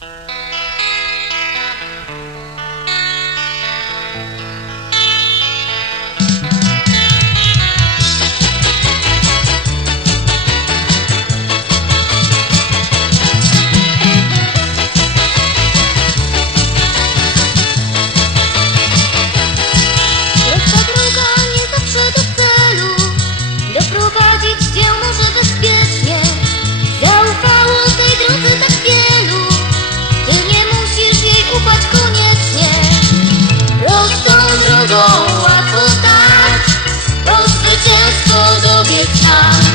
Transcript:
Bye. make time.